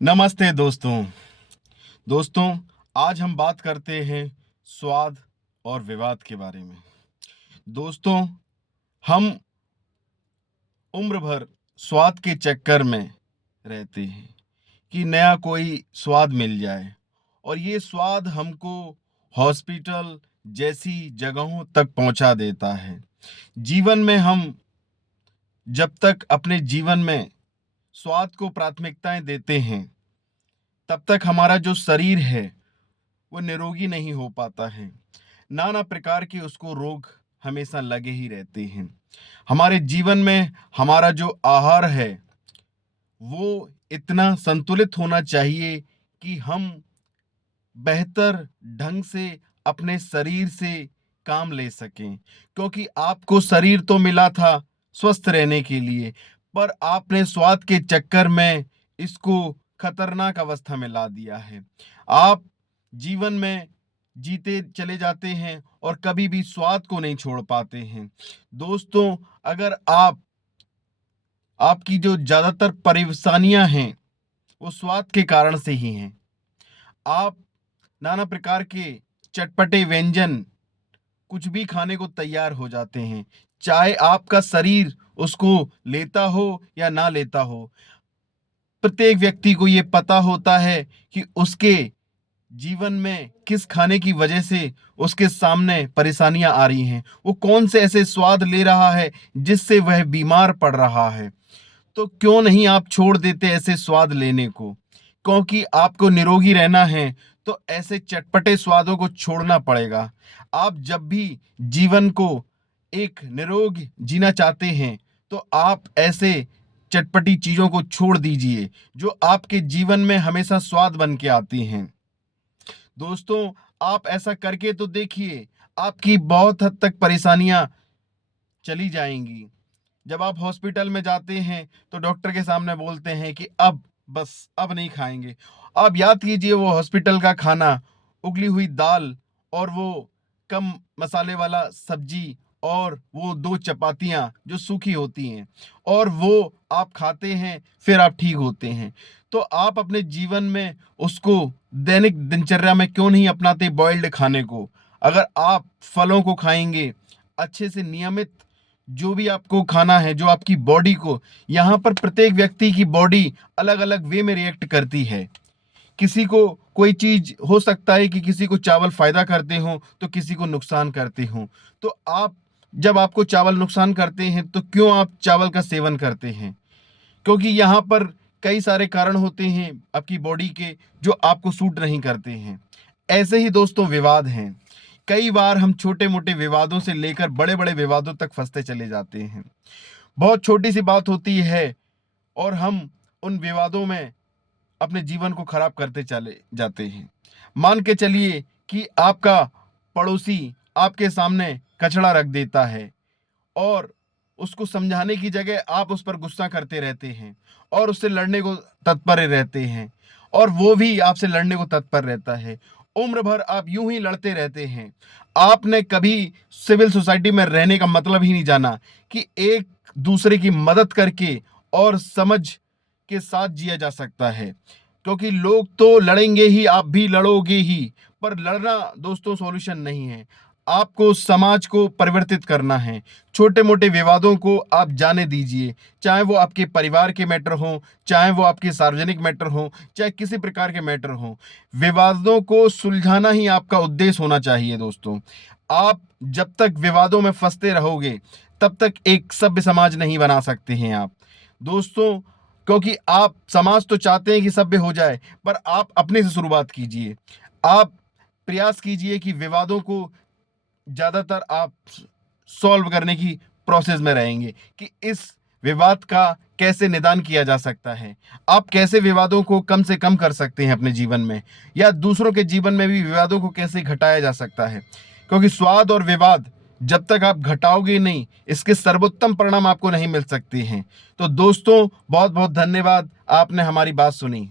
नमस्ते दोस्तों। दोस्तों, आज हम बात करते हैं स्वाद और विवाद के बारे में। दोस्तों, हम उम्र भर स्वाद के चक्कर में रहते हैं कि नया कोई स्वाद मिल जाए और ये स्वाद हमको हॉस्पिटल जैसी जगहों तक पहुंचा देता है। जीवन में हम जब तक अपने जीवन में स्वाद को प्राथमिकताएं देते हैं, तब तक हमारा जो शरीर है वो निरोगी नहीं हो पाता है। नाना प्रकार के उसको रोग हमेशा लगे ही रहते हैं। हमारे जीवन में हमारा जो आहार है वो इतना संतुलित होना चाहिए कि हम बेहतर ढंग से अपने शरीर से काम ले सकें, क्योंकि आपको शरीर तो मिला था स्वस्थ रहने के लिए, पर आपने स्वाद के चक्कर में इसको खतरनाक अवस्था में ला दिया है। आप जीवन में जीते चले जाते हैं और कभी भी स्वाद को नहीं छोड़ पाते हैं। दोस्तों, अगर आपकी जो ज़्यादातर परेशानियां हैं वो स्वाद के कारण से ही हैं। आप नाना प्रकार के चटपटे व्यंजन कुछ भी खाने को तैयार हो जाते हैं, चाहे आपका शरीर उसको लेता हो या ना लेता हो। प्रत्येक व्यक्ति को ये पता होता है कि उसके जीवन में किस खाने की वजह से उसके सामने परेशानियां आ रही हैं, वो कौन से ऐसे स्वाद ले रहा है जिससे वह बीमार पड़ रहा है। तो क्यों नहीं आप छोड़ देते ऐसे स्वाद लेने को? क्योंकि आपको निरोगी रहना है तो ऐसे चटपटे स्वादों को छोड़ना पड़ेगा। आप जब भी जीवन को एक निरोग जीना चाहते हैं तो आप ऐसे चटपटी चीजों को छोड़ दीजिए जो आपके जीवन में हमेशा स्वाद बन के आती हैं। दोस्तों, आप ऐसा करके तो देखिए, आपकी बहुत हद तक परेशानियां चली जाएंगी। जब आप हॉस्पिटल में जाते हैं तो डॉक्टर के सामने बोलते हैं कि अब नहीं खाएंगे। आप याद कीजिए वो हॉस्पिटल का खाना, उगली हुई दाल और वो कम मसाले वाला सब्जी और वो 2 चपातियाँ जो सूखी होती हैं, और वो आप खाते हैं, फिर आप ठीक होते हैं। तो आप अपने जीवन में उसको दैनिक दिनचर्या में क्यों नहीं अपनाते बॉइल्ड खाने को? अगर आप फलों को खाएंगे अच्छे से नियमित, जो भी आपको खाना है, जो आपकी बॉडी को, यहाँ पर प्रत्येक व्यक्ति की बॉडी अलग अलग वे में रिएक्ट करती है। किसी को कोई चीज हो सकता है कि किसी को चावल फायदा करते हो तो किसी को नुकसान करते हो। तो आप जब आपको चावल नुकसान करते हैं तो क्यों आप चावल का सेवन करते हैं? क्योंकि यहाँ पर कई सारे कारण होते हैं आपकी बॉडी के जो आपको सूट नहीं करते हैं। ऐसे ही दोस्तों विवाद हैं। कई बार हम छोटे मोटे विवादों से लेकर बड़े बड़े विवादों तक फंसते चले जाते हैं। बहुत छोटी सी बात होती है और हम उन विवादों में अपने जीवन को खराब करते चले जाते हैं। मान के चलिए कि आपका पड़ोसी आपके सामने कचड़ा रख देता है और उसको समझाने की जगह आप उस पर गुस्सा करते रहते हैं और उससे लड़ने को तत्पर रहते हैं, और वो भी आपसे लड़ने को तत्पर रहता है। उम्र भर आप यूं ही लड़ते रहते हैं। आपने कभी सिविल सोसाइटी में रहने का मतलब ही नहीं जाना कि एक दूसरे की मदद करके और समझ के साथ जिया जा सकता है। क्योंकि लोग तो लड़ेंगे ही, आप भी लड़ोगे ही, पर लड़ना दोस्तों सॉल्यूशन नहीं है। आपको समाज को परिवर्तित करना है। छोटे मोटे विवादों को आप जाने दीजिए, चाहे वो आपके परिवार के मैटर हों, चाहे वो आपके सार्वजनिक मैटर हों, चाहे किसी प्रकार के मैटर हों। विवादों को सुलझाना ही आपका उद्देश्य होना चाहिए दोस्तों। आप जब तक विवादों में फंसते रहोगे तब तक एक सभ्य समाज नहीं बना सकते हैं आप दोस्तों। क्योंकि आप समाज तो चाहते हैं कि सभ्य हो जाए, पर आप अपने से शुरुआत कीजिए। आप प्रयास कीजिए कि विवादों को ज्यादातर आप सॉल्व करने की प्रोसेस में रहेंगे कि इस विवाद का कैसे निदान किया जा सकता है, आप कैसे विवादों को कम से कम कर सकते हैं अपने जीवन में, या दूसरों के जीवन में भी विवादों को कैसे घटाया जा सकता है। क्योंकि स्वाद और विवाद जब तक आप घटाओगे नहीं, इसके सर्वोत्तम परिणाम आपको नहीं मिल सकते हैं। तो दोस्तों, बहुत बहुत धन्यवाद, आपने हमारी बात सुनी।